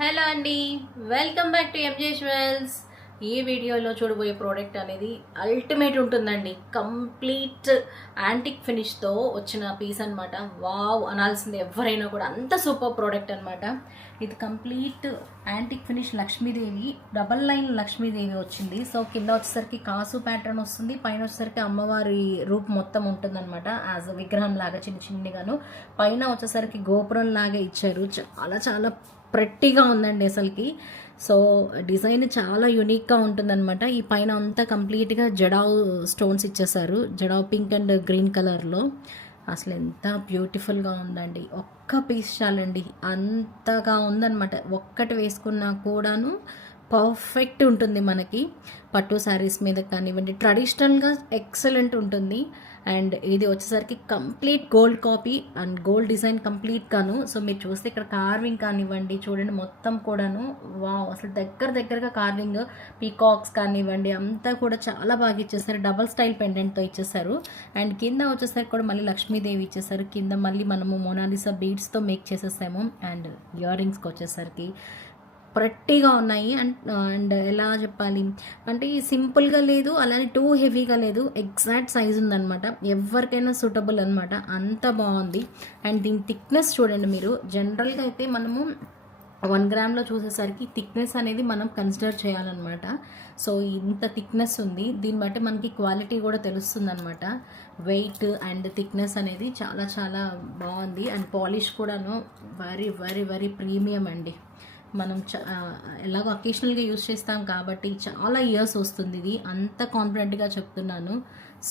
Hello అండి, welcome back to M J jewels. ఈ వీడియోలో చూడబోయే ప్రోడక్ట్ అనేది అల్టిమేట్ ఉంటుందండి. కంప్లీట్ యాంటిక్ ఫినిష్తో వచ్చిన పీస్ అనమాట. వావ్ అనాల్సింది ఎవరైనా కూడా, అంత సూపర్ ప్రోడక్ట్ అనమాట. ఇది complete antique finish Lakshmidevi, double line Lakshmidevi వచ్చింది. సో కింద వచ్చేసరికి కాసు ప్యాటర్న్ వస్తుంది, పైన వచ్చేసరికి అమ్మవారి రూప్ మొత్తం ఉంటుందన్నమాట. యాజ్ విగ్రహం లాగా చిన్న చిన్నగాను, పైన వచ్చేసరికి గోపురం లాగా ఇచ్చారు. చాలా చాలా ప్రెట్టిగా ఉందండి అసలుకి. సో డిజైన్ చాలా యూనిక్గా ఉంటుందన్నమాట. ఈ పైన అంతా కంప్లీట్గా జడావ్ స్టోన్స్ ఇచ్చేసారు, జడావ్ పింక్ అండ్ గ్రీన్ కలర్లో. అసలు ఎంత బ్యూటిఫుల్గా ఉందండి. ఒక్క పీస్ చాలండి, అంతగా ఉందన్నమాట. ఒక్కటి వేసుకున్నా కూడాను పర్ఫెక్ట్ ఉంటుంది మనకి. పట్టు శారీస్ మీద కానివ్వండి, ట్రెడిషనల్గా ఎక్సలెంట్ ఉంటుంది. అండ్ ఇది వచ్చేసరికి complete gold copy and gold design కంప్లీట్గాను. సో మీరు చూస్తే ఇక్కడ కార్వింగ్ కానివ్వండి, చూడండి మొత్తం కూడాను వావ్, అసలు దగ్గరగా కార్వింగ్, పీకాక్స్ కానివ్వండి అంతా కూడా చాలా బాగా ఇచ్చేసారు. డబల్ స్టైల్ పెండెంట్తో ఇచ్చేసారు. అండ్ కింద వచ్చేసరికి కూడా మళ్ళీ లక్ష్మీదేవి ఇచ్చేసారు. కింద మళ్ళీ మనము మోనాలిసా బీడ్స్తో మేక్ చేసేసాము. అండ్ ఇయర్ రింగ్స్కి వచ్చేసరికి ప్రట్టిగా ఉన్నాయి. అండ్ ఎలా చెప్పాలి అంటే సింపుల్గా లేదు, అలానే టూ హెవీగా లేదు, ఎగ్జాక్ట్ సైజ్ ఉందన్నమాట. ఎవరికైనా సూటబుల్ అనమాట, అంత బాగుంది. అండ్ దీని థిక్నెస్ చూడండి మీరు. జనరల్గా అయితే మనము 1 గ్రామ్లో చూసేసరికి థిక్నెస్ అనేది మనం కన్సిడర్ చేయాలన్నమాట. సో ఇంత థిక్నెస్ ఉంది, దీన్ని బట్టి మనకి క్వాలిటీ కూడా తెలుస్తుంది అనమాట. వెయిట్ అండ్ థిక్నెస్ అనేది చాలా చాలా బాగుంది. అండ్ పాలిష్ కూడాను వెరీ వెరీ వెరీ ప్రీమియం అండి. మనం ఎలాగో అకేషనల్గా యూస్ చేస్తాం కాబట్టి చాలా ఇయర్స్ వస్తుంది. ఇది అంత కాన్ఫిడెంట్గా చెప్తున్నాను.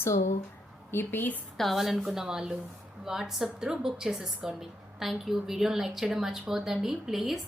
సో ఈ పీస్ కావాలనుకున్న వాళ్ళు వాట్సాప్ త్రూ బుక్ చేసేసుకోండి. Thank you. వీడియోని లైక్ చేయడం మర్చిపోవద్దండి ప్లీజ్.